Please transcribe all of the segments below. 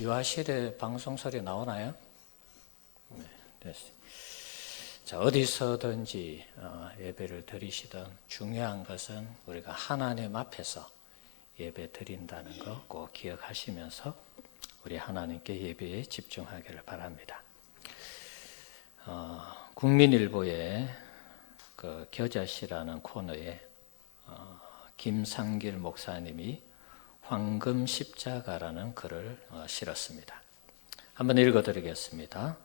유아실에 방송 소리 나오나요? 네, 됐어요. 자, 어디서든지 예배를 드리시든 중요한 것은 우리가 하나님 앞에서 예배 드린다는 거 꼭 기억하시면서 우리 하나님께 예배에 집중하기를 바랍니다. 국민일보의 그 겨자씨라는 코너에 김상길 목사님이 황금 십자가라는 글을 실었습니다. 한번 읽어드리겠습니다.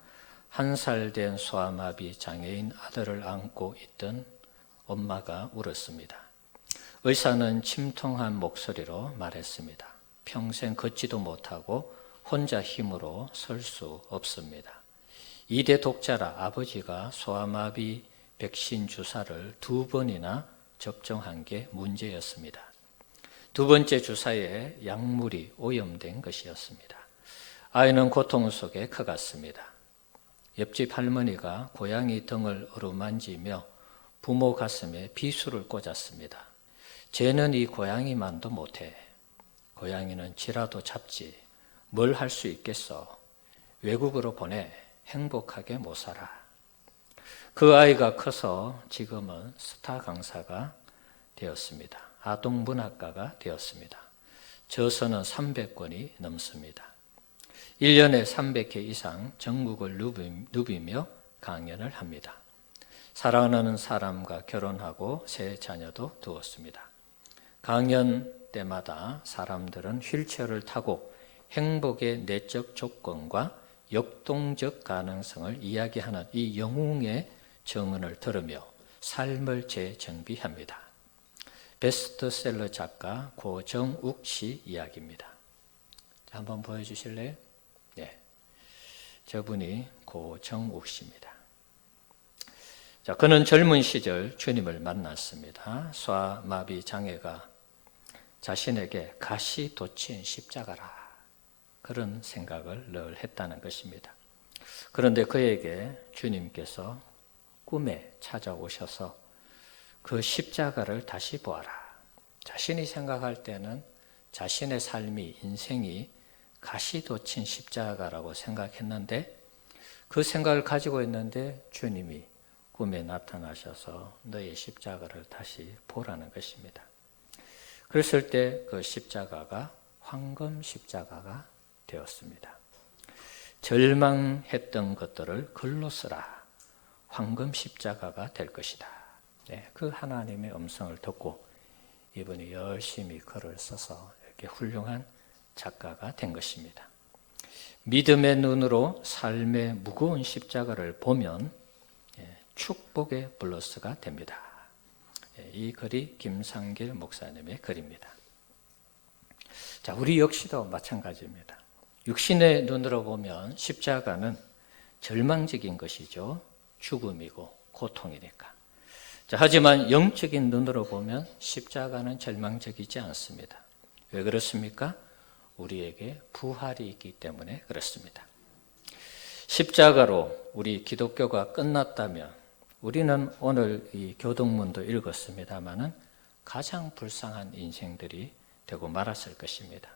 1살 된 소아마비 장애인 아들을 안고 있던 엄마가 울었습니다. 의사는 침통한 목소리로 말했습니다. 평생 걷지도 못하고 혼자 힘으로 설 수 없습니다. 2대 독자라 아버지가 소아마비 백신 주사를 2번이나 접종한 게 문제였습니다. 2번째 주사에 약물이 오염된 것이었습니다. 아이는 고통 속에 커갔습니다. 옆집 할머니가 고양이 등을 어루만지며 부모 가슴에 비수를 꽂았습니다. 쟤는 이 고양이만도 못해. 고양이는 쥐라도 잡지. 뭘 할 수 있겠어. 외국으로 보내. 행복하게 못 살아. 그 아이가 커서 지금은 스타 강사가 되었습니다. 아동문학가가 되었습니다. 저서는 300권이 넘습니다. 1년에 300회 이상 전국을 누비며 강연을 합니다. 사랑하는 사람과 결혼하고 새 자녀도 두었습니다. 강연 때마다 사람들은 휠체어를 타고 행복의 내적 조건과 역동적 가능성을 이야기하는 이 영웅의 증언을 들으며 삶을 재정비합니다. 베스트셀러 작가 고정욱 씨 이야기입니다. 자, 한번 보여주실래요? 네, 저분이 고정욱 씨입니다. 자, 그는 젊은 시절 주님을 만났습니다. 소아마비 장애가 자신에게 가시 돋친 십자가라 그런 생각을 늘 했다는 것입니다. 그런데 그에게 주님께서 꿈에 찾아오셔서 그 십자가를 다시 보아라. 자신이 생각할 때는 자신의 삶이 인생이 가시 돋친 십자가라고 생각했는데 그 생각을 가지고 있는데 주님이 꿈에 나타나셔서 너의 십자가를 다시 보라는 것입니다. 그랬을 때 그 십자가가 황금 십자가가 되었습니다. 절망했던 것들을 글로 쓰라. 황금 십자가가 될 것이다. 네, 그 하나님의 음성을 듣고 이분이 열심히 글을 써서 이렇게 훌륭한 작가가 된 것입니다. 믿음의 눈으로 삶의 무거운 십자가를 보면 축복의 블러스가 됩니다. 이 글이 김상길 목사님의 글입니다. 자, 우리 역시도 마찬가지입니다. 육신의 눈으로 보면 십자가는 절망적인 것이죠. 죽음이고 고통이니까. 자, 하지만 영적인 눈으로 보면 십자가는 절망적이지 않습니다. 왜 그렇습니까? 우리에게 부활이 있기 때문에 그렇습니다. 십자가로 우리 기독교가 끝났다면 우리는 오늘 이 교동문도 읽었습니다마는 가장 불쌍한 인생들이 되고 말았을 것입니다.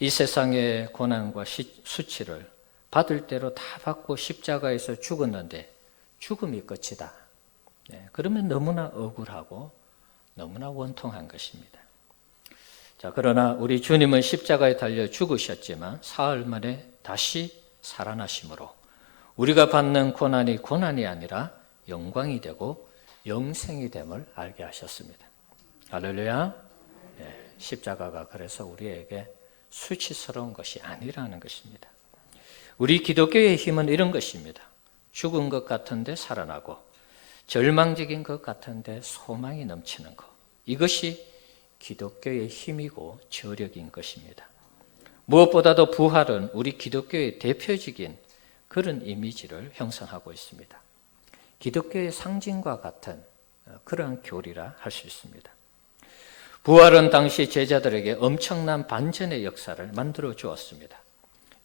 이 세상의 고난과 수치를 받을 대로 다 받고 십자가에서 죽었는데 죽음이 끝이다. 네, 그러면 너무나 억울하고 너무나 원통한 것입니다. 자, 그러나 우리 주님은 십자가에 달려 죽으셨지만 사흘 만에 다시 살아나심으로 우리가 받는 고난이 고난이 아니라 영광이 되고 영생이 됨을 알게 하셨습니다. 할렐루야. 네, 십자가가 그래서 우리에게 수치스러운 것이 아니라는 것입니다. 우리 기독교의 힘은 이런 것입니다. 죽은 것 같은데 살아나고 절망적인 것 같은데 소망이 넘치는 것. 이것이 기독교의 힘이고 저력인 것입니다. 무엇보다도 부활은 우리 기독교의 대표적인 그런 이미지를 형성하고 있습니다. 기독교의 상징과 같은 그런 교리라 할 수 있습니다. 부활은 당시 제자들에게 엄청난 반전의 역사를 만들어 주었습니다.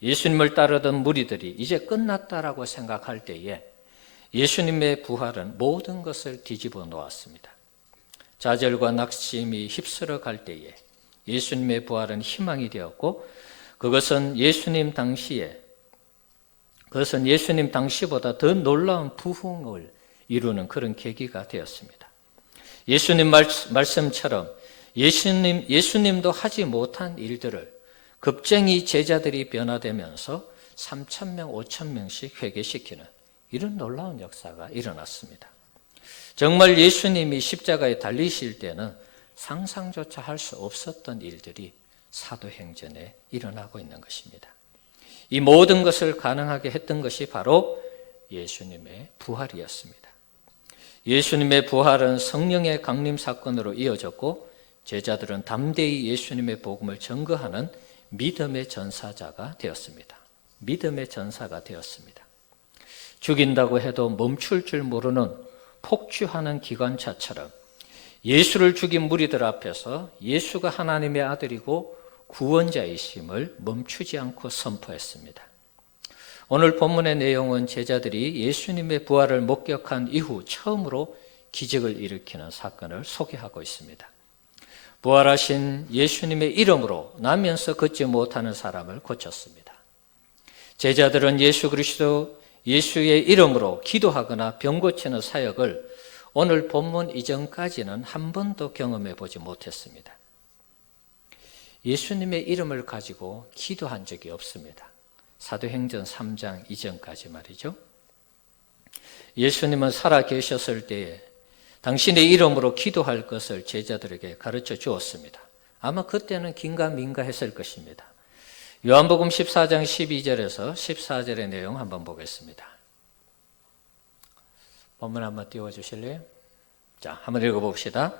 예수님을 따르던 무리들이 이제 끝났다라고 생각할 때에 예수님의 부활은 모든 것을 뒤집어 놓았습니다. 좌절과 낙심이 휩쓸어 갈 때에 예수님의 부활은 희망이 되었고 그것은 예수님 당시보다 더 놀라운 부흥을 이루는 그런 계기가 되었습니다. 예수님 말씀처럼 예수님도 하지 못한 일들을 급쟁이 제자들이 변화되면서 3,000명, 5,000명씩 회개시키는 이런 놀라운 역사가 일어났습니다. 정말 예수님이 십자가에 달리실 때는 상상조차 할 수 없었던 일들이 사도행전에 일어나고 있는 것입니다. 이 모든 것을 가능하게 했던 것이 바로 예수님의 부활이었습니다. 예수님의 부활은 성령의 강림 사건으로 이어졌고 제자들은 담대히 예수님의 복음을 전거하는 믿음의 전사자가 되었습니다. 믿음의 전사가 되었습니다. 죽인다고 해도 멈출 줄 모르는 폭주하는 기관차처럼 예수를 죽인 무리들 앞에서 예수가 하나님의 아들이고 구원자이심을 멈추지 않고 선포했습니다. 오늘 본문의 내용은 제자들이 예수님의 부활을 목격한 이후 처음으로 기적을 일으키는 사건을 소개하고 있습니다. 부활하신 예수님의 이름으로 나면서 걷지 못하는 사람을 고쳤습니다. 제자들은 예수의 이름으로 기도하거나 병 고치는 사역을 오늘 본문 이전까지는 한 번도 경험해 보지 못했습니다. 예수님의 이름을 가지고 기도한 적이 없습니다. 사도행전 3장 이전까지 말이죠. 예수님은 살아 계셨을 때에 당신의 이름으로 기도할 것을 제자들에게 가르쳐 주었습니다. 아마 그때는 긴가민가했을 것입니다. 요한복음 14장 12절에서 14절의 내용 한번 보겠습니다. 본문 한번 띄워주실래요? 자, 한번 읽어봅시다.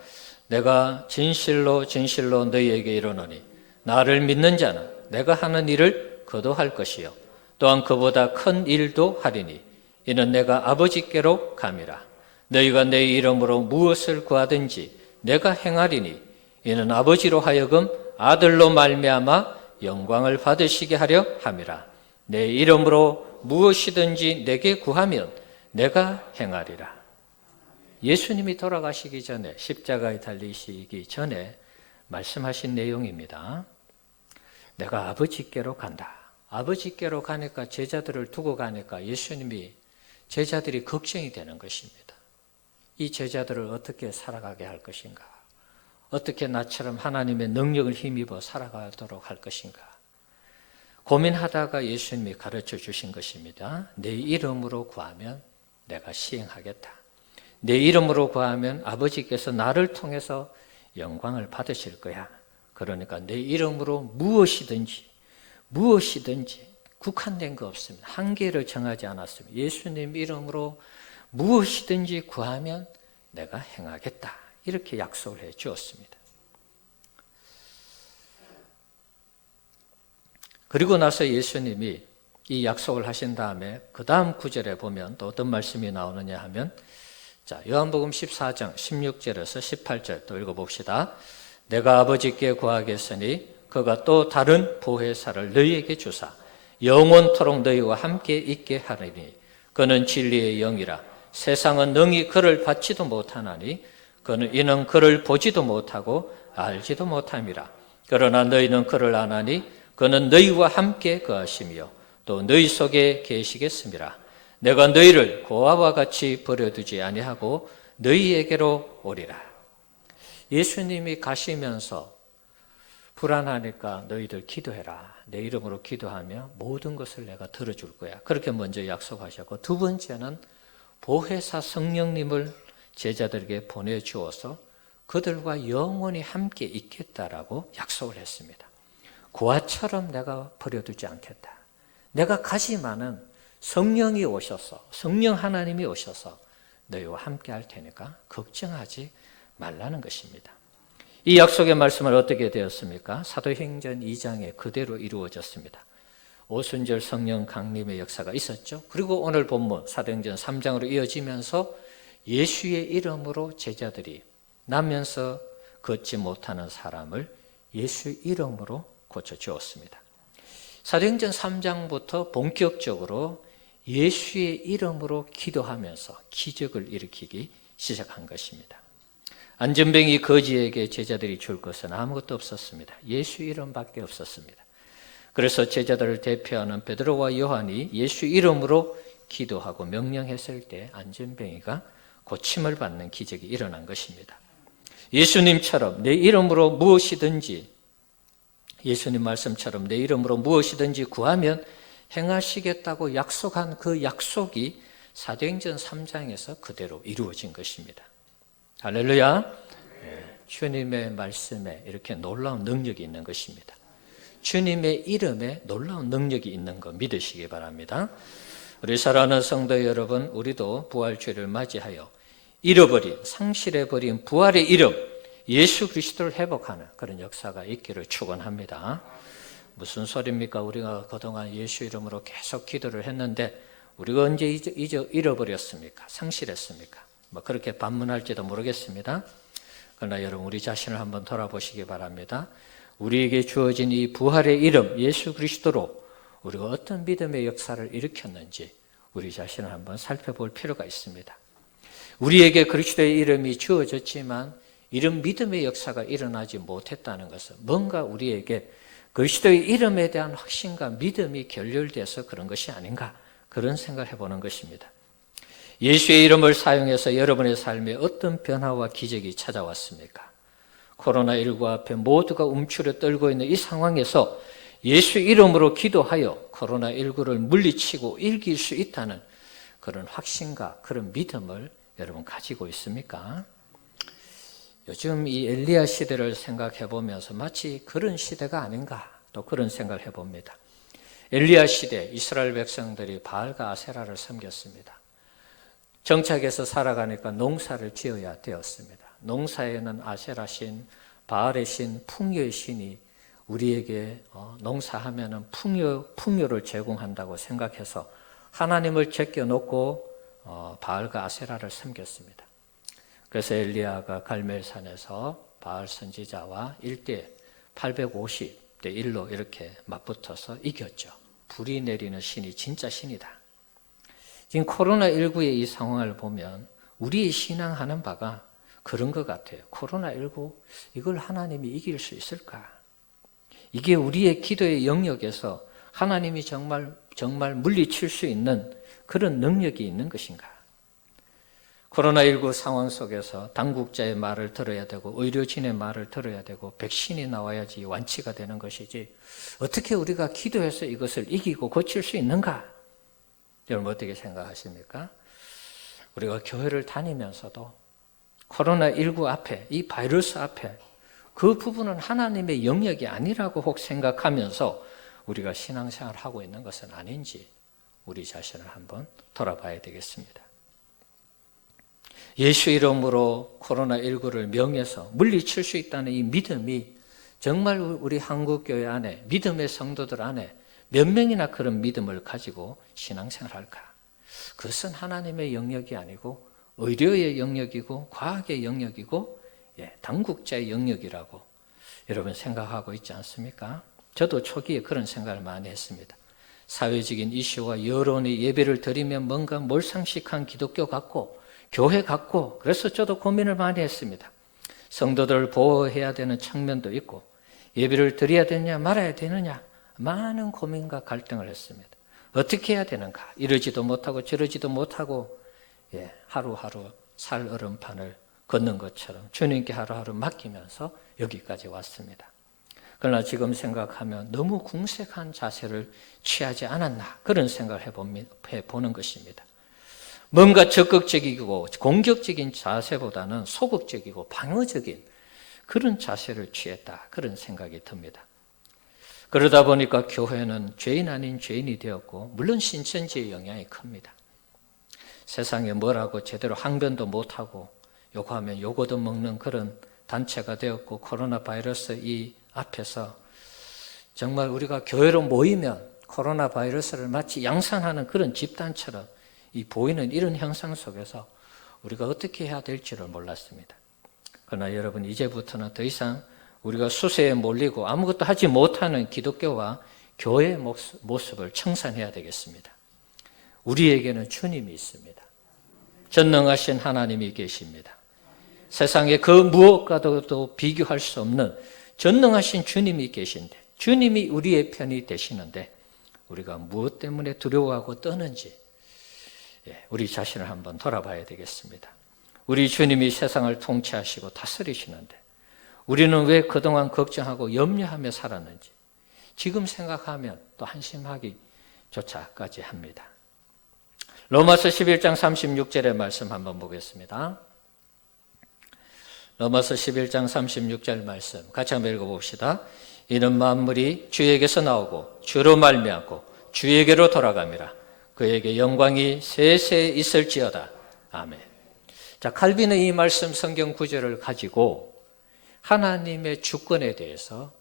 내가 진실로 진실로 너희에게 이르노니 나를 믿는 자는 내가 하는 일을 그도 할 것이요 또한 그보다 큰 일도 하리니 이는 내가 아버지께로 감이라. 너희가 내 이름으로 무엇을 구하든지 내가 행하리니 이는 아버지로 하여금 아들로 말미암아 영광을 받으시게 하려 함이라. 내 이름으로 무엇이든지 내게 구하면 내가 행하리라. 예수님이 돌아가시기 전에 십자가에 달리시기 전에 말씀하신 내용입니다. 내가 아버지께로 간다. 아버지께로 가니까 제자들을 두고 가니까 예수님이 제자들이 걱정이 되는 것입니다. 이 제자들을 어떻게 살아가게 할 것인가? 어떻게 나처럼 하나님의 능력을 힘입어 살아가도록 할 것인가? 고민하다가 예수님이 가르쳐 주신 것입니다. 내 이름으로 구하면 내가 시행하겠다. 내 이름으로 구하면 아버지께서 나를 통해서 영광을 받으실 거야. 그러니까 내 이름으로 무엇이든지 국한된 거 없습니다. 한계를 정하지 않았습니다. 예수님 이름으로 무엇이든지 구하면 내가 행하겠다. 이렇게 약속을 해 주었습니다. 그리고 나서 예수님이 이 약속을 하신 다음에 그 다음 구절에 보면 또 어떤 말씀이 나오느냐 하면 자, 요한복음 14장 16절에서 18절 또 읽어봅시다. 내가 아버지께 구하겠으니 그가 또 다른 보혜사를 너희에게 주사 영원토록 너희와 함께 있게 하리니 그는 진리의 영이라. 세상은 능히 그를 받지도 못하나니 이는 그를 보지도 못하고 알지도 못함이라. 그러나 너희는 그를 아나니 그는 너희와 함께 거하시며 또 너희 속에 계시겠습니다. 내가 너희를 고아와 같이 버려두지 아니하고 너희에게로 오리라. 예수님이 가시면서 불안하니까 너희들 기도해라. 내 이름으로 기도하며 모든 것을 내가 들어줄 거야. 그렇게 먼저 약속하셨고 두 번째는 보혜사 성령님을 제자들에게 보내주어서 그들과 영원히 함께 있겠다라고 약속을 했습니다. 고아처럼 내가 버려두지 않겠다. 내가 가지만은 성령이 오셔서 성령 하나님이 오셔서 너희와 함께 할 테니까 걱정하지 말라는 것입니다. 이 약속의 말씀은 어떻게 되었습니까? 사도행전 2장에 그대로 이루어졌습니다. 오순절 성령 강림의 역사가 있었죠. 그리고 오늘 본문 사도행전 3장으로 이어지면서 예수의 이름으로 제자들이 나면서 걷지 못하는 사람을 예수 이름으로 고쳐주었습니다. 사도행전 3장부터 본격적으로 예수의 이름으로 기도하면서 기적을 일으키기 시작한 것입니다. 안전뱅이 거지에게 제자들이 줄 것은 아무것도 없었습니다. 예수 이름밖에 없었습니다. 그래서 제자들을 대표하는 베드로와 요한이 예수 이름으로 기도하고 명령했을 때 안전병이가 고침을 받는 기적이 일어난 것입니다. 예수님처럼 내 이름으로 무엇이든지, 예수님 말씀처럼 내 이름으로 무엇이든지 구하면 행하시겠다고 약속한 그 약속이 사도행전 3장에서 그대로 이루어진 것입니다. 할렐루야. 주님의 말씀에 이렇게 놀라운 능력이 있는 것입니다. 주님의 이름에 놀라운 능력이 있는 거 믿으시기 바랍니다. 우리 사랑하는 성도 여러분, 우리도 부활주일을 맞이하여 잃어버린, 상실해버린 부활의 이름 예수 그리스도를 회복하는 그런 역사가 있기를 축원합니다. 무슨 소리입니까? 우리가 그동안 예수 이름으로 계속 기도를 했는데 우리가 언제 잃어버렸습니까? 상실했습니까? 뭐 그렇게 반문할지도 모르겠습니다. 그러나 여러분, 우리 자신을 한번 돌아보시기 바랍니다. 우리에게 주어진 이 부활의 이름 예수 그리스도로 우리가 어떤 믿음의 역사를 일으켰는지 우리 자신을 한번 살펴볼 필요가 있습니다. 우리에게 그리스도의 이름이 주어졌지만 이런 믿음의 역사가 일어나지 못했다는 것은 뭔가 우리에게 그리스도의 이름에 대한 확신과 믿음이 결렬돼서 그런 것이 아닌가, 그런 생각을 해보는 것입니다. 예수의 이름을 사용해서 여러분의 삶에 어떤 변화와 기적이 찾아왔습니까? 코로나19 앞에 모두가 움츠려 떨고 있는 이 상황에서 예수 이름으로 기도하여 코로나19를 물리치고 이길 수 있다는 그런 확신과 그런 믿음을 여러분 가지고 있습니까? 요즘 이 엘리야 시대를 생각해 보면서 마치 그런 시대가 아닌가, 또 그런 생각을 해봅니다. 엘리야 시대 이스라엘 백성들이 바알과 아세라를 섬겼습니다. 정착해서 살아가니까 농사를 지어야 되었습니다. 농사에는 아세라 신, 바알의 신, 풍요의 신이 우리에게 농사하면은 풍요를 제공한다고 생각해서 하나님을 제껴놓고 바알과 아세라를 섬겼습니다. 그래서 엘리야가 갈멜산에서 바알 선지자와 1대 850대 1로 이렇게 맞붙어서 이겼죠. 불이 내리는 신이 진짜 신이다. 지금 코로나19의 이 상황을 보면 우리의 신앙하는 바가 그런 것 같아요. 코로나19 이걸 하나님이 이길 수 있을까? 이게 우리의 기도의 영역에서 하나님이 정말 물리칠 수 있는 그런 능력이 있는 것인가? 코로나19 상황 속에서 당국자의 말을 들어야 되고 의료진의 말을 들어야 되고 백신이 나와야지 완치가 되는 것이지 어떻게 우리가 기도해서 이것을 이기고 고칠 수 있는가? 여러분 어떻게 생각하십니까? 우리가 교회를 다니면서도 코로나19 앞에, 이 바이러스 앞에 그 부분은 하나님의 영역이 아니라고 혹 생각하면서 우리가 신앙생활을 하고 있는 것은 아닌지 우리 자신을 한번 돌아봐야 되겠습니다. 예수 이름으로 코로나19를 명해서 물리칠 수 있다는 이 믿음이 정말 우리 한국교회 안에, 믿음의 성도들 안에 몇 명이나 그런 믿음을 가지고 신앙생활할까? 그것은 하나님의 영역이 아니고 의료의 영역이고 과학의 영역이고 당국자의 영역이라고 여러분 생각하고 있지 않습니까? 저도 초기에 그런 생각을 많이 했습니다. 사회적인 이슈와 여론의 예배를 드리면 뭔가 몰상식한 기독교 같고 교회 같고, 그래서 저도 고민을 많이 했습니다. 성도들을 보호해야 되는 측면도 있고 예배를 드려야 되느냐 말아야 되느냐 많은 고민과 갈등을 했습니다. 어떻게 해야 되는가? 이러지도 못하고 저러지도 못하고 하루하루 살 얼음판을 걷는 것처럼 주님께 하루하루 맡기면서 여기까지 왔습니다. 그러나 지금 생각하면 너무 궁색한 자세를 취하지 않았나, 그런 생각을 해보는 것입니다. 뭔가 적극적이고 공격적인 자세보다는 소극적이고 방어적인 그런 자세를 취했다, 그런 생각이 듭니다. 그러다 보니까 교회는 죄인 아닌 죄인이 되었고 물론 신천지의 영향이 큽니다. 세상에 뭐라고 제대로 항변도 못하고 요구하면 요거도 먹는 그런 단체가 되었고 코로나 바이러스 이 앞에서 정말 우리가 교회로 모이면 코로나 바이러스를 마치 양산하는 그런 집단처럼 이 보이는 이런 형상 속에서 우리가 어떻게 해야 될지를 몰랐습니다. 그러나 여러분 이제부터는 더 이상 우리가 수세에 몰리고 아무것도 하지 못하는 기독교와 교회의 모습을 청산해야 되겠습니다. 우리에게는 주님이 있습니다. 전능하신 하나님이 계십니다. 세상에 그 무엇과도 비교할 수 없는 전능하신 주님이 계신데 주님이 우리의 편이 되시는데 우리가 무엇 때문에 두려워하고 떠는지 우리 자신을 한번 돌아봐야 되겠습니다. 우리 주님이 세상을 통치하시고 다스리시는데 우리는 왜 그동안 걱정하고 염려하며 살았는지 지금 생각하면 또 한심하기조차까지 합니다. 로마서 11장 36절의 말씀 한번 보겠습니다. 로마서 11장 36절 말씀 같이 한번 읽어봅시다. 이는 만물이 주에게서 나오고 주로 말미암고 주에게로 돌아감이라. 그에게 영광이 세세 있을지어다. 아멘. 자, 칼빈은 이 말씀 성경 구절을 가지고 하나님의 주권에 대해서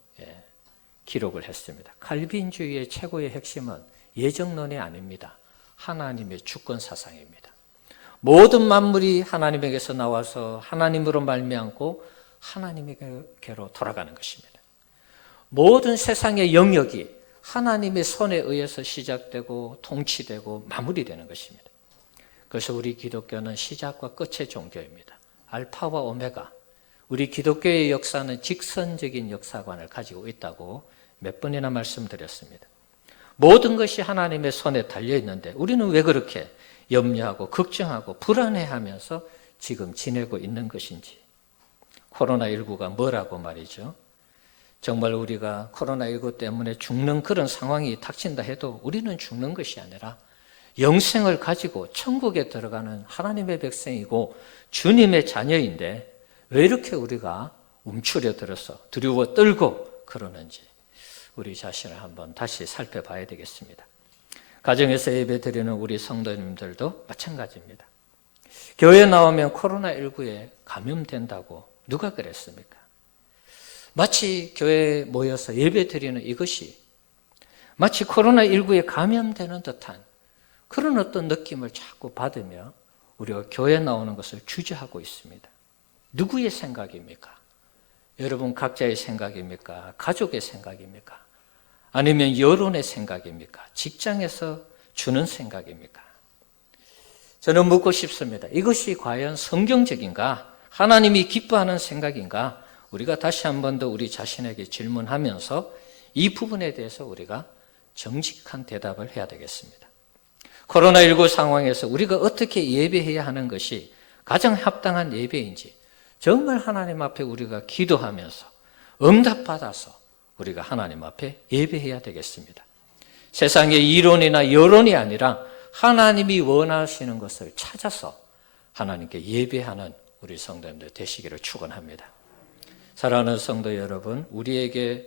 기록을 했습니다. 칼빈주의의 최고의 핵심은 예정론이 아닙니다. 하나님의 주권 사상입니다. 모든 만물이 하나님에게서 나와서 하나님으로 말미암고 하나님에게로 돌아가는 것입니다. 모든 세상의 영역이 하나님의 손에 의해서 시작되고 통치되고 마무리되는 것입니다. 그래서 우리 기독교는 시작과 끝의 종교입니다. 알파와 오메가. 우리 기독교의 역사는 직선적인 역사관을 가지고 있다고 몇 번이나 말씀드렸습니다. 모든 것이 하나님의 손에 달려있는데 우리는 왜 그렇게 염려하고 걱정하고 불안해하면서 지금 지내고 있는 것인지. 코로나19가 뭐라고 말이죠. 정말 우리가 코로나19 때문에 죽는 그런 상황이 닥친다 해도 우리는 죽는 것이 아니라 영생을 가지고 천국에 들어가는 하나님의 백성이고 주님의 자녀인데 왜 이렇게 우리가 움츠려들어서 두려워 떨고 그러는지 우리 자신을 한번 다시 살펴봐야 되겠습니다. 가정에서 예배드리는 우리 성도님들도 마찬가지입니다. 교회에 나오면 코로나19에 감염된다고 누가 그랬습니까? 마치 교회에 모여서 예배드리는 이것이 마치 코로나19에 감염되는 듯한 그런 어떤 느낌을 자꾸 받으며 우리가 교회에 나오는 것을 주저하고 있습니다. 누구의 생각입니까? 여러분 각자의 생각입니까? 가족의 생각입니까? 아니면 여론의 생각입니까? 직장에서 주는 생각입니까? 저는 묻고 싶습니다. 이것이 과연 성경적인가? 하나님이 기뻐하는 생각인가? 우리가 다시 한 번 더 우리 자신에게 질문하면서 이 부분에 대해서 우리가 정직한 대답을 해야 되겠습니다. 코로나19 상황에서 우리가 어떻게 예배해야 하는 것이 가장 합당한 예배인지 정말 하나님 앞에 우리가 기도하면서 응답받아서 우리가 하나님 앞에 예배해야 되겠습니다. 세상의 이론이나 여론이 아니라 하나님이 원하시는 것을 찾아서 하나님께 예배하는 우리 성도님들 되시기를 축원합니다. 사랑하는 성도 여러분, 우리에게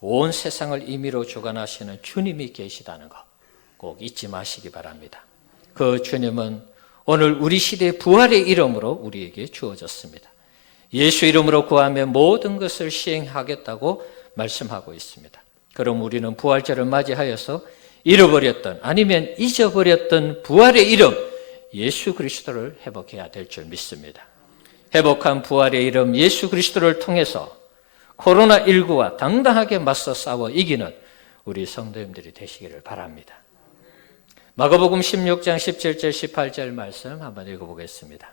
온 세상을 임의로 주관하시는 주님이 계시다는 것 꼭 잊지 마시기 바랍니다. 그 주님은 오늘 우리 시대의 부활의 이름으로 우리에게 주어졌습니다. 예수 이름으로 구하며 모든 것을 시행하겠다고 말씀하고 있습니다. 그럼 우리는 부활절을 맞이하여서 잃어버렸던 아니면 잊어버렸던 부활의 이름 예수 그리스도를 회복해야 될 줄 믿습니다. 회복한 부활의 이름 예수 그리스도를 통해서 코로나19와 당당하게 맞서 싸워 이기는 우리 성도님들이 되시기를 바랍니다. 마가복음 16장 17절 18절 말씀 한번 읽어보겠습니다.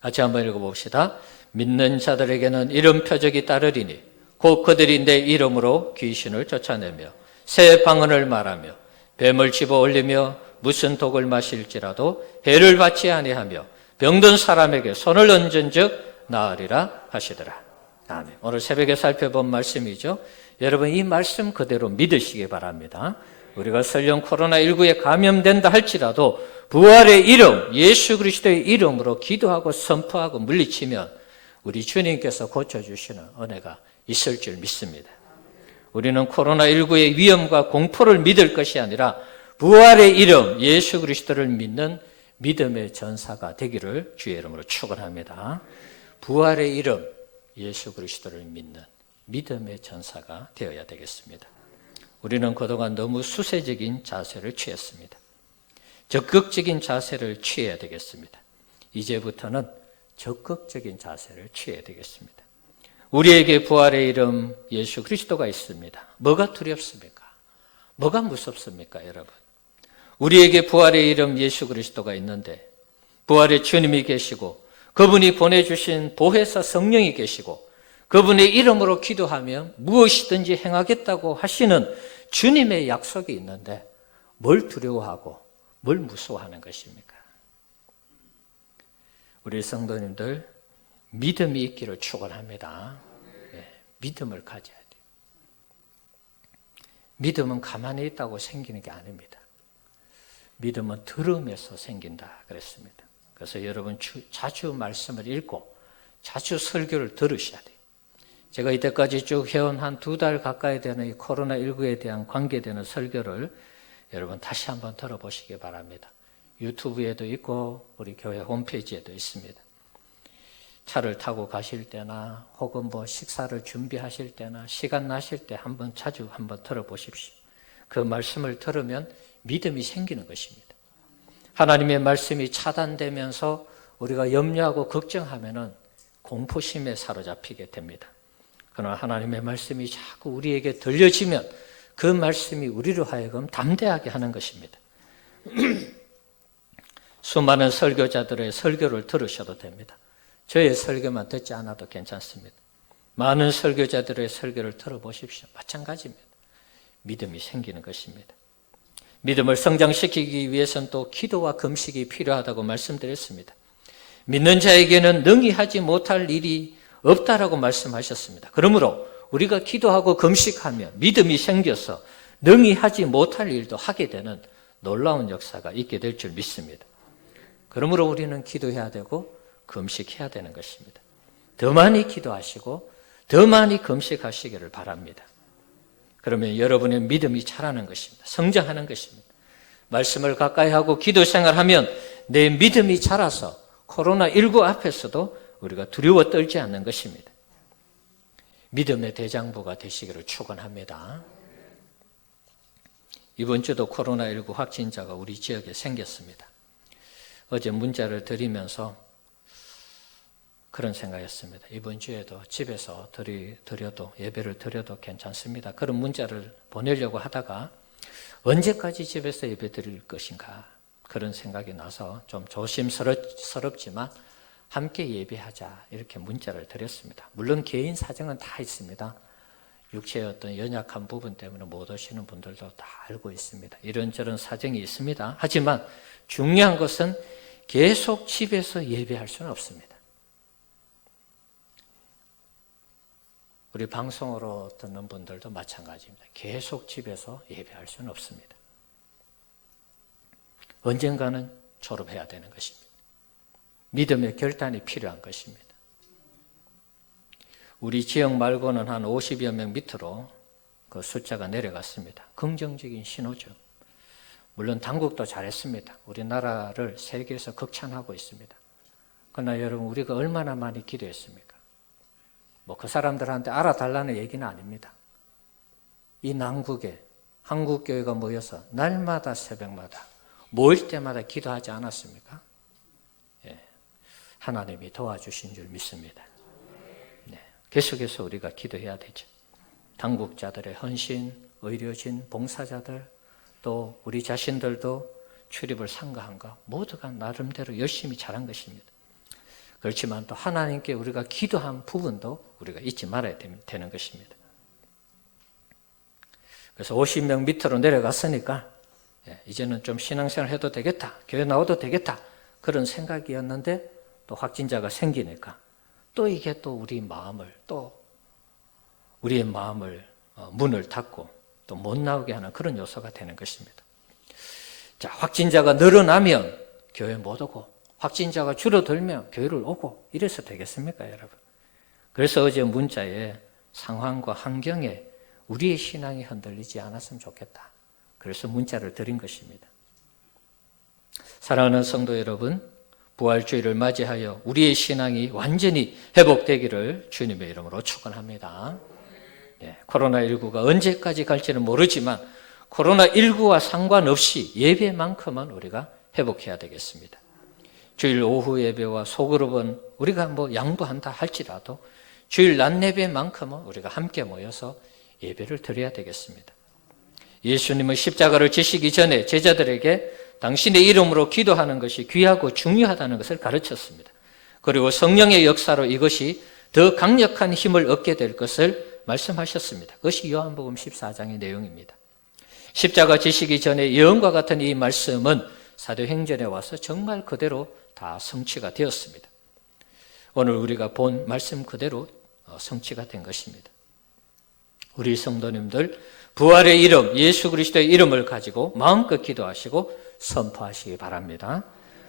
같이 한번 읽어봅시다. 믿는 자들에게는 이런 표적이 따르리니 곧 그들이 내 이름으로 귀신을 쫓아내며 새 방언을 말하며 뱀을 집어 올리며 무슨 독을 마실지라도 해를 받지 아니하며 병든 사람에게 손을 얹은 즉 나으리라 하시더라. 아멘. 오늘 새벽에 살펴본 말씀이죠. 여러분 이 말씀 그대로 믿으시기 바랍니다. 우리가 설령 코로나19에 감염된다 할지라도 부활의 이름 예수 그리스도의 이름으로 기도하고 선포하고 물리치면 우리 주님께서 고쳐주시는 은혜가 있을 줄 믿습니다. 우리는 코로나19의 위험과 공포를 믿을 것이 아니라 부활의 이름 예수 그리스도를 믿는 믿음의 전사가 되기를 주의 이름으로 축원합니다. 부활의 이름 예수 그리스도를 믿는 믿음의 전사가 되어야 되겠습니다. 우리는 그동안 너무 수세적인 자세를 취했습니다. 적극적인 자세를 취해야 되겠습니다. 이제부터는 적극적인 자세를 취해야 되겠습니다. 우리에게 부활의 이름 예수 그리스도가 있습니다. 뭐가 두렵습니까? 뭐가 무섭습니까, 여러분? 우리에게 부활의 이름 예수 그리스도가 있는데 부활의 주님이 계시고 그분이 보내주신 보혜사 성령이 계시고 그분의 이름으로 기도하면 무엇이든지 행하겠다고 하시는 주님의 약속이 있는데 뭘 두려워하고 뭘 무서워하는 것입니까? 우리 성도님들 믿음이 있기를 축원합니다. 믿음을 가져야 돼요. 믿음은 가만히 있다고 생기는 게 아닙니다. 믿음은 들음에서 생긴다 그랬습니다. 그래서 여러분 자주 말씀을 읽고 자주 설교를 들으셔야 돼요. 제가 이때까지 쭉 해온 한 2달 가까이 되는 이 코로나19에 대한 관계되는 설교를 여러분 다시 한번 들어보시기 바랍니다. 유튜브에도 있고 우리 교회 홈페이지에도 있습니다. 차를 타고 가실 때나 혹은 식사를 준비하실 때나 시간 나실 때 자주 한번 들어보십시오. 그 말씀을 들으면 믿음이 생기는 것입니다. 하나님의 말씀이 차단되면서 우리가 염려하고 걱정하면은 공포심에 사로잡히게 됩니다. 그러나 하나님의 말씀이 자꾸 우리에게 들려지면 그 말씀이 우리로 하여금 담대하게 하는 것입니다. 수많은 설교자들의 설교를 들으셔도 됩니다. 저의 설교만 듣지 않아도 괜찮습니다. 많은 설교자들의 설교를 들어보십시오. 마찬가지입니다. 믿음이 생기는 것입니다. 믿음을 성장시키기 위해서는 또 기도와 금식이 필요하다고 말씀드렸습니다. 믿는 자에게는 능히 하지 못할 일이 없다라고 말씀하셨습니다. 그러므로 우리가 기도하고 금식하면 믿음이 생겨서 능히 하지 못할 일도 하게 되는 놀라운 역사가 있게 될 줄 믿습니다. 그러므로 우리는 기도해야 되고 금식해야 되는 것입니다. 더 많이 기도하시고 더 많이 금식하시기를 바랍니다. 그러면 여러분의 믿음이 자라는 것입니다. 성장하는 것입니다. 말씀을 가까이 하고 기도 생활하면 내 믿음이 자라서 코로나19 앞에서도 우리가 두려워 떨지 않는 것입니다. 믿음의 대장부가 되시기를 축원합니다. 이번 주도 코로나19 확진자가 우리 지역에 생겼습니다. 어제 문자를 드리면서 그런 생각했습니다. 이번 주에도 집에서 드려도 예배를 드려도 괜찮습니다. 그런 문자를 보내려고 하다가 언제까지 집에서 예배 드릴 것인가 그런 생각이 나서 좀 조심스럽지만 함께 예배하자 이렇게 문자를 드렸습니다. 물론 개인 사정은 다 있습니다. 육체의 어떤 연약한 부분 때문에 못 오시는 분들도 다 알고 있습니다. 이런저런 사정이 있습니다. 하지만 중요한 것은 계속 집에서 예배할 수는 없습니다. 우리 방송으로 듣는 분들도 마찬가지입니다. 계속 집에서 예배할 수는 없습니다. 언젠가는 졸업해야 되는 것입니다. 믿음의 결단이 필요한 것입니다. 우리 지역 말고는 한 50여 명 밑으로 그 숫자가 내려갔습니다. 긍정적인 신호죠. 물론 당국도 잘했습니다. 우리나라를 세계에서 극찬하고 있습니다. 그러나 여러분 우리가 얼마나 많이 기도했습니까? 그 사람들한테 알아달라는 얘기는 아닙니다. 이 난국에 한국교회가 모여서 날마다 새벽마다 모일 때마다 기도하지 않았습니까? 하나님이 도와주신 줄 믿습니다. 계속해서 우리가 기도해야 되죠. 당국자들의 헌신, 의료진, 봉사자들, 또 우리 자신들도 출입을 삼가한가 모두가 나름대로 열심히 잘한 것입니다. 그렇지만 또 하나님께 우리가 기도한 부분도 우리가 잊지 말아야 되는 것입니다. 그래서 50명 밑으로 내려갔으니까 이제는 좀 신앙생활 해도 되겠다, 교회 나와도 되겠다 그런 생각이었는데 또 확진자가 생기니까 또 이게 또 우리의 마음을 문을 닫고 또 못 나오게 하는 그런 요소가 되는 것입니다. 자, 확진자가 늘어나면 교회 못 오고 확진자가 줄어들면 교회를 오고 이래서 되겠습니까, 여러분? 그래서 어제 문자에 상황과 환경에 우리의 신앙이 흔들리지 않았으면 좋겠다. 그래서 문자를 드린 것입니다. 사랑하는 성도 여러분, 부활주일을 맞이하여 우리의 신앙이 완전히 회복되기를 주님의 이름으로 축원합니다. 코로나19가 언제까지 갈지는 모르지만 코로나19와 상관없이 예배만큼은 우리가 회복해야 되겠습니다. 주일 오후 예배와 소그룹은 우리가 양보한다 할지라도 주일 낮 예배만큼은 우리가 함께 모여서 예배를 드려야 되겠습니다. 예수님은 십자가를 지시기 전에 제자들에게 당신의 이름으로 기도하는 것이 귀하고 중요하다는 것을 가르쳤습니다. 그리고 성령의 역사로 이것이 더 강력한 힘을 얻게 될 것을 말씀하셨습니다. 그것이 요한복음 14장의 내용입니다. 십자가 지시기 전에 예언과 같은 이 말씀은 사도행전에 와서 정말 그대로 다 성취가 되었습니다. 오늘 우리가 본 말씀 그대로 성취가 된 것입니다. 우리 성도님들 부활의 이름, 예수 그리스도의 이름을 가지고 마음껏 기도하시고 선포하시기 바랍니다.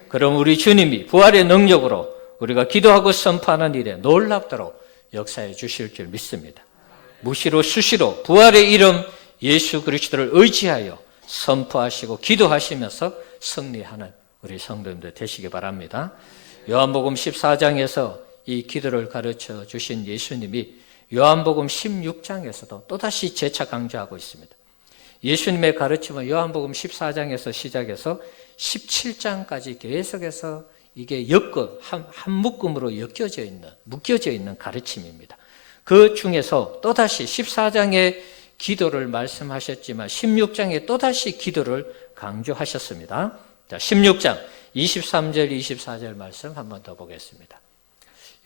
그럼 우리 주님이 부활의 능력으로 우리가 기도하고 선포하는 일에 놀랍도록 역사해 주실 줄 믿습니다. 무시로 수시로 부활의 이름 예수 그리스도를 의지하여 선포하시고 기도하시면서 승리하는 우리 성도님들 되시기 바랍니다. 요한복음 14장에서 이 기도를 가르쳐 주신 예수님이 요한복음 16장에서도 또다시 재차 강조하고 있습니다. 예수님의 가르침은 요한복음 14장에서 시작해서 17장까지 계속해서 이게 한 묶음으로 묶여져 있는 가르침입니다. 그 중에서 또다시 14장의 기도를 말씀하셨지만 16장에 또다시 기도를 강조하셨습니다. 자, 16장 23절 24절 말씀 한 번 더 보겠습니다.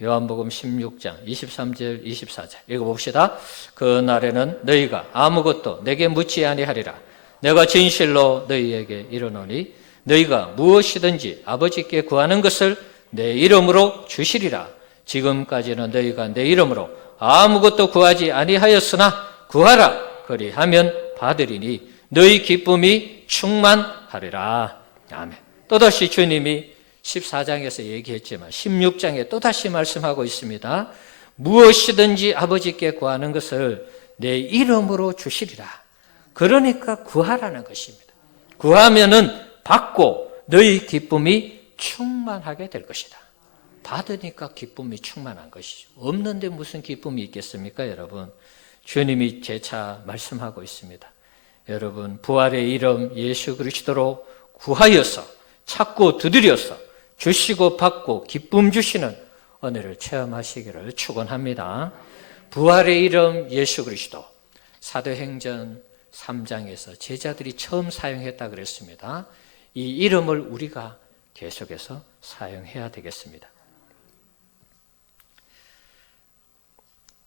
요한복음 16장 23절 24절 읽어봅시다. 그 날에는 너희가 아무것도 내게 묻지 아니하리라. 내가 진실로 너희에게 이르노니 너희가 무엇이든지 아버지께 구하는 것을 내 이름으로 주시리라. 지금까지는 너희가 내 이름으로 아무것도 구하지 아니하였으나 구하라. 그리하면 받으리니 너희 기쁨이 충만하리라. 아멘. 또다시 주님이 14장에서 얘기했지만 16장에 또다시 말씀하고 있습니다. 무엇이든지 아버지께 구하는 것을 내 이름으로 주시리라. 그러니까 구하라는 것입니다. 구하면은 받고 너희 기쁨이 충만하게 될 것이다. 받으니까 기쁨이 충만한 것이죠. 없는데 무슨 기쁨이 있겠습니까, 여러분? 주님이 재차 말씀하고 있습니다. 여러분, 부활의 이름 예수 그리스도로 구하여서 찾고 두드려서 주시고 받고 기쁨 주시는 은혜를 체험하시기를 축원합니다. 부활의 이름 예수 그리스도, 사도행전 3장에서 제자들이 처음 사용했다 그랬습니다. 이 이름을 우리가 계속해서 사용해야 되겠습니다.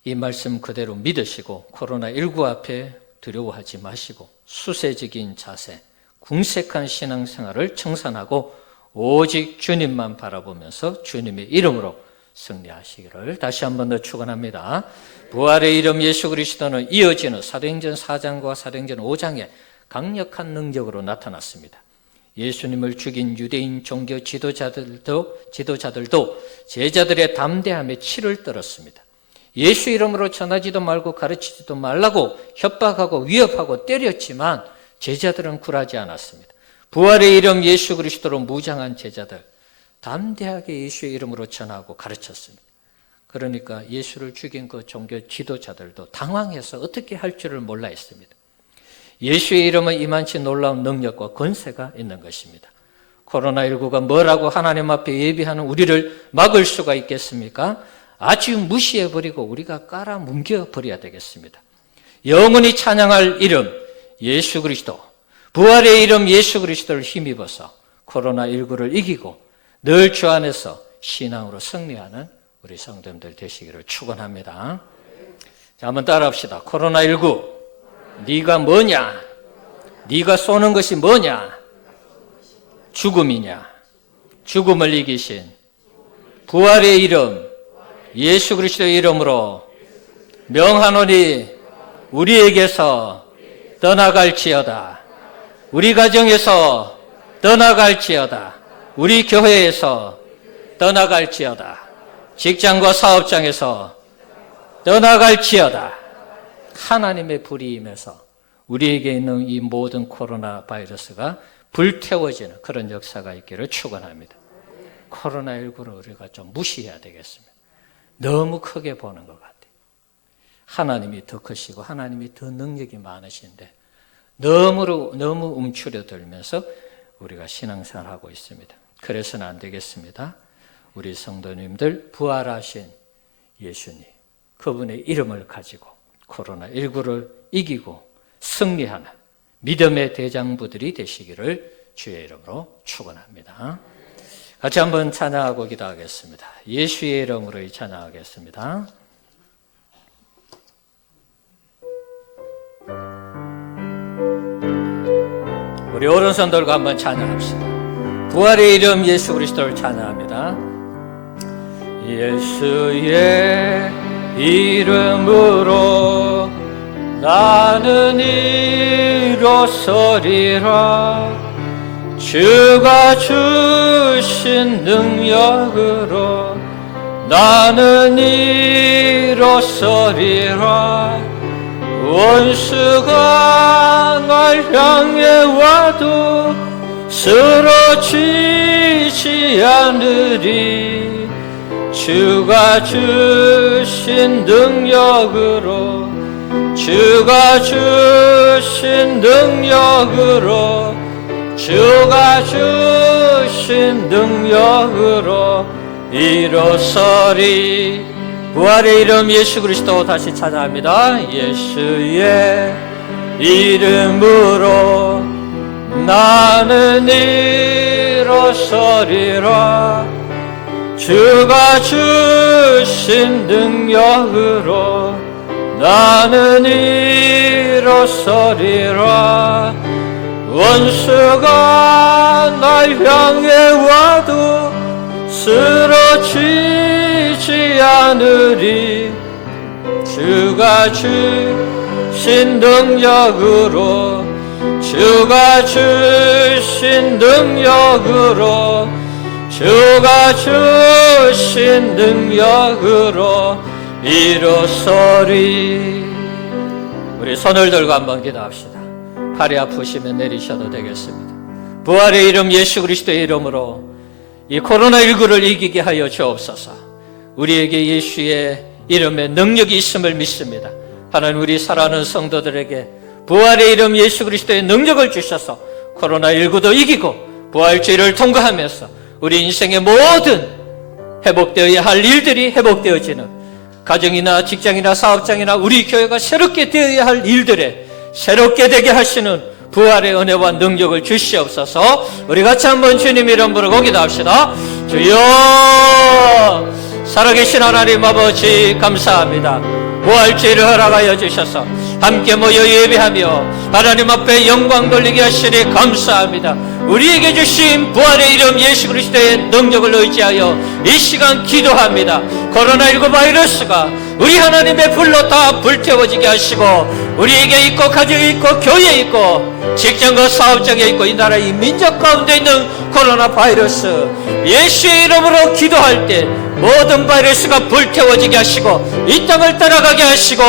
이 말씀 그대로 믿으시고 코로나19 앞에 두려워하지 마시고 수세적인 자세, 궁색한 신앙생활을 청산하고 오직 주님만 바라보면서 주님의 이름으로 승리하시기를 다시 한 번 더 축원합니다. 부활의 이름 예수 그리스도는 이어지는 사도행전 4장과 사도행전 5장에 강력한 능력으로 나타났습니다. 예수님을 죽인 유대인 종교 지도자들도 제자들의 담대함에 치를 떨었습니다. 예수 이름으로 전하지도 말고 가르치지도 말라고 협박하고 위협하고 때렸지만 제자들은 굴하지 않았습니다. 부활의 이름 예수 그리스도로 무장한 제자들 담대하게 예수의 이름으로 전하고 가르쳤습니다. 그러니까 예수를 죽인 그 종교 지도자들도 당황해서 어떻게 할 줄을 몰라 했습니다. 예수의 이름은 이만치 놀라운 능력과 권세가 있는 것입니다. 코로나19가 뭐라고 하나님 앞에 예비하는 우리를 막을 수가 있겠습니까? 아주 무시해버리고 우리가 깔아뭉겨버려야 되겠습니다. 영원히 찬양할 이름 예수 그리스도, 부활의 이름 예수 그리스도를 힘입어서 코로나19를 이기고 늘 주 안에서 신앙으로 승리하는 우리 성도님들 되시기를 축원합니다. 자, 한번 따라합시다. 코로나19 네가 뭐냐? 네가 쏘는 것이 뭐냐? 죽음이냐? 죽음을 이기신 부활의 이름 예수 그리스도의 이름으로 명하노니 우리에게서 떠나갈지어다. 우리 가정에서 떠나갈지어다. 우리 교회에서 떠나갈지어다. 직장과 사업장에서 떠나갈지어다. 하나님의 불이 임해서 우리에게 있는 이 모든 코로나 바이러스가 불태워지는 그런 역사가 있기를 축원합니다. 코로나19를 우리가 좀 무시해야 되겠습니다. 너무 크게 보는 것 같아요. 하나님이 더 크시고 하나님이 더 능력이 많으신데 너무 움츠려들면서 우리가 신앙생활하고 있습니다. 그래서는 안 되겠습니다. 우리 성도님들 부활하신 예수님, 그분의 이름을 가지고 코로나19를 이기고 승리하는 믿음의 대장부들이 되시기를 주의 이름으로 축원합니다. 같이 한번 찬양하고 기도하겠습니다. 예수의 이름으로 찬양하겠습니다. 우리 오른손 들고 한번 찬양합시다. 부활의 이름 예수 그리스도를 찬양합니다. 예수의 이름으로 나는 일어서리라. 주가 주신 능력으로 나는 일어서리라. 원수가 날 향해 와도 쓰러지지 않으리. 주가 주신 능력으로 주가 주신 능력으로 주가 주신 능력으로 일어서리. 부활의 이름 예수 그리스도 다시 찬양합니다. 예수의 이름으로 나는 일어서리라. 주가 주신 능력으로 나는 일어서리라. 원수가 날 향해 와도 쓰러지지 않으리. 주가 주신 능력으로 주가 주신 능력으로 주가 주신 능력으로 일어서리. 우리 손을 들고 한번 기도합시다. 팔이 아프시면 내리셔도 되겠습니다. 부활의 이름 예수 그리스도의 이름으로 이 코로나19를 이기게 하여 주옵소서. 우리에게 예수의 이름에 능력이 있음을 믿습니다. 하나님, 우리 사랑하는 성도들에게 부활의 이름 예수 그리스도의 능력을 주셔서 코로나19도 이기고 부활주의를 통과하면서 우리 인생의 모든 회복되어야 할 일들이 회복되어지는, 가정이나 직장이나 사업장이나 우리 교회가 새롭게 되어야 할 일들에 새롭게 되게 하시는 부활의 은혜와 능력을 주시옵소서. 우리 같이 한번 주님 이름 부르고 기도합시다. 주여, 살아계신 하나님 아버지 감사합니다. 부활주의를 허락하여 주셔서 함께 모여 예배하며 하나님 앞에 영광 돌리게 하시니 감사합니다. 우리에게 주신 부활의 이름 예수 그리스도의 능력을 의지하여 이 시간 기도합니다. 코로나19 바이러스가 우리 하나님의 불로 다 불태워지게 하시고, 우리에게 있고 가정에 있고 교회에 있고 직장과 사업장에 있고 이 나라 이 민족 가운데 있는 코로나 바이러스, 예수의 이름으로 기도할 때 모든 바이러스가 불태워지게 하시고 이 땅을 떠나가게 하시고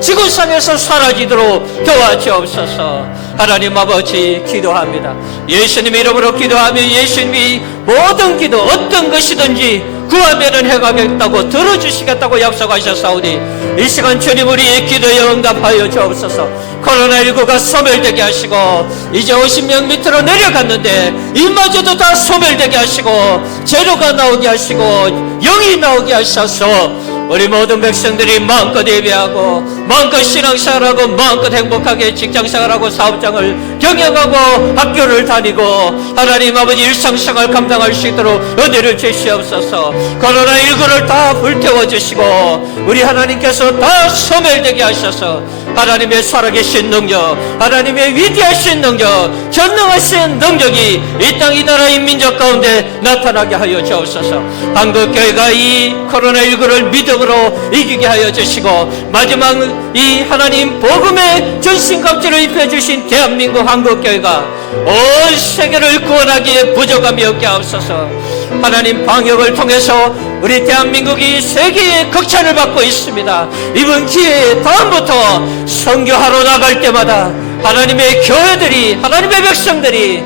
지구상에서 사라지도록 도와주옵소서. 하나님 아버지 기도합니다. 예수님 이름으로 기도하며 예수님이 모든 기도 어떤 것이든지 구하면은 해가겠다고 들어주시겠다고 약속하셨사오니 이 시간 주님 우리의 기도에 응답하여 주옵소서. 코로나19가 소멸되게 하시고 이제 50명 밑으로 내려갔는데 이마저도 다 소멸되게 하시고 재료가 나오게 하시고 영이 나오게 하셔서 우리 모든 백성들이 마음껏 예배하고 마음껏 신앙생활하고 마음껏 행복하게 직장생활하고 사업장을 경영하고 학교를 다니고 하나님 아버지 일상생활 감당할 수 있도록 은혜를 주시옵소서. 코로나19를 다 불태워 주시고 우리 하나님께서 다 소멸되게 하셔서 하나님의 살아계신 능력, 하나님의 위대하신 능력, 전능하신 능력이 이 땅 이 나라 이 민족 가운데 나타나게 하여 주옵소서. 한국교회가 이 코로나19를 믿음으로 이기게 하여 주시고 마지막 이 하나님 복음의 전신갑주를 입혀주신 대한민국 한국교회가 온 세계를 구원하기에 부족함이 없게 하옵소서. 하나님, 방역을 통해서 우리 대한민국이 세계의 극찬을 받고 있습니다. 이번 기회에 다음부터 선교하러 나갈 때마다 하나님의 교회들이, 하나님의 백성들이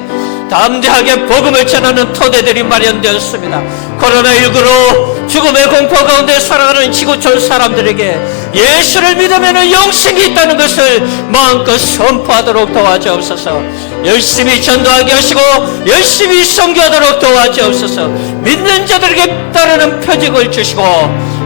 담대하게 복음을 전하는 토대들이 마련되었습니다. 코로나19로 죽음의 공포 가운데 살아가는 지구촌 사람들에게 예수를 믿으면 영생이 있다는 것을 마음껏 선포하도록 도와주옵소서. 열심히 전도하게 하시고 열심히 선교하도록 도와주옵소서. 믿는 자들에게 따르는 표적을 주시고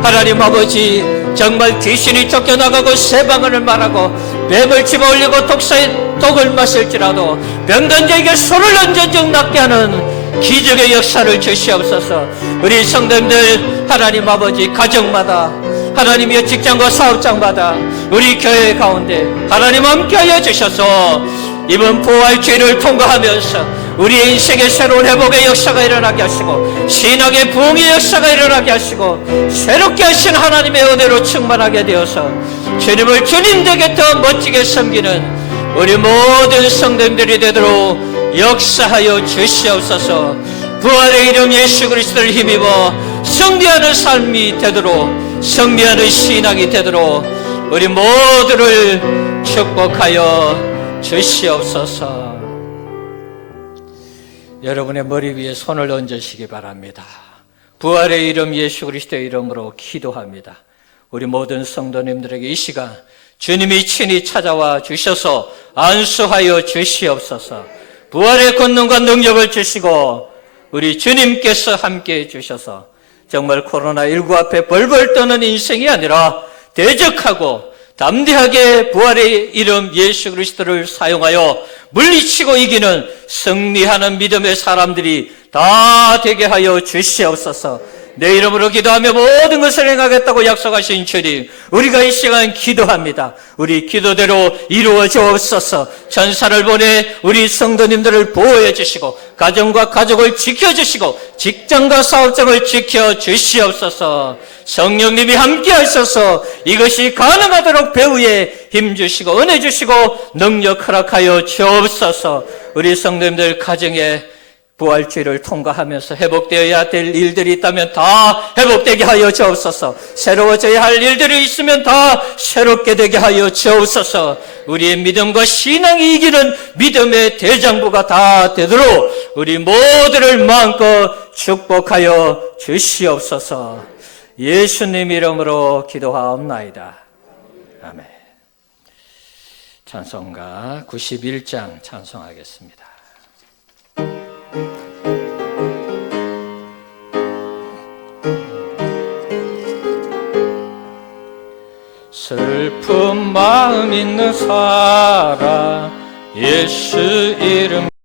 하나님 아버지, 정말 귀신이 쫓겨나가고 세방언을 말하고 뱀을 집어올리고 독사의 독을 마실지라도 병든 자에게 손을 얹은 적 낫게 하는 기적의 역사를 주시옵소서. 우리 성도님들 하나님 아버지 가정마다, 하나님의 직장과 사업장마다, 우리 교회 가운데 하나님 함께하여 주셔서 이번 부활주의를 통과하면서 우리의 인생의 새로운 회복의 역사가 일어나게 하시고 신앙의 부흥의 역사가 일어나게 하시고 새롭게 하신 하나님의 은혜로 충만하게 되어서 주님을 주님에게 더 멋지게 섬기는 우리 모든 성도님들이 되도록 역사하여 주시옵소서. 부활의 이름 예수 그리스도를 힘입어 승리하는 삶이 되도록, 승리하는 신앙이 되도록 우리 모두를 축복하여 주시옵소서. 여러분의 머리 위에 손을 얹으시기 바랍니다. 부활의 이름 예수 그리스도의 이름으로 기도합니다. 우리 모든 성도님들에게 이 시간 주님이 친히 찾아와 주셔서 안수하여 주시옵소서. 부활의 권능과 능력을 주시고 우리 주님께서 함께해 주셔서 정말 코로나19 앞에 벌벌 떠는 인생이 아니라 대적하고 담대하게 부활의 이름 예수 그리스도를 사용하여 물리치고 이기는 승리하는 믿음의 사람들이 다 되게 하여 주시옵소서. 내 이름으로 기도하며 모든 것을 행하겠다고 약속하신 주님, 우리가 이 시간 기도합니다. 우리 기도대로 이루어지옵소서. 전사를 보내 우리 성도님들을 보호해 주시고 가정과 가족을 지켜주시고 직장과 사업장을 지켜주시옵소서. 성령님이 함께 하셔서 이것이 가능하도록 배후에 힘주시고 은혜 주시고 능력 허락하여 주옵소서. 우리 성도님들 가정에 부활주의를 통과하면서 회복되어야 될 일들이 있다면 다 회복되게 하여 주옵소서. 새로워져야 할 일들이 있으면 다 새롭게 되게 하여 주옵소서. 우리의 믿음과 신앙이 이기는 믿음의 대장부가 다 되도록 우리 모두를 마음껏 축복하여 주시옵소서. 예수님 이름으로 기도하옵나이다. 아멘. 찬송가 91장 찬송하겠습니다. 슬픈 마음 있는 사람 예수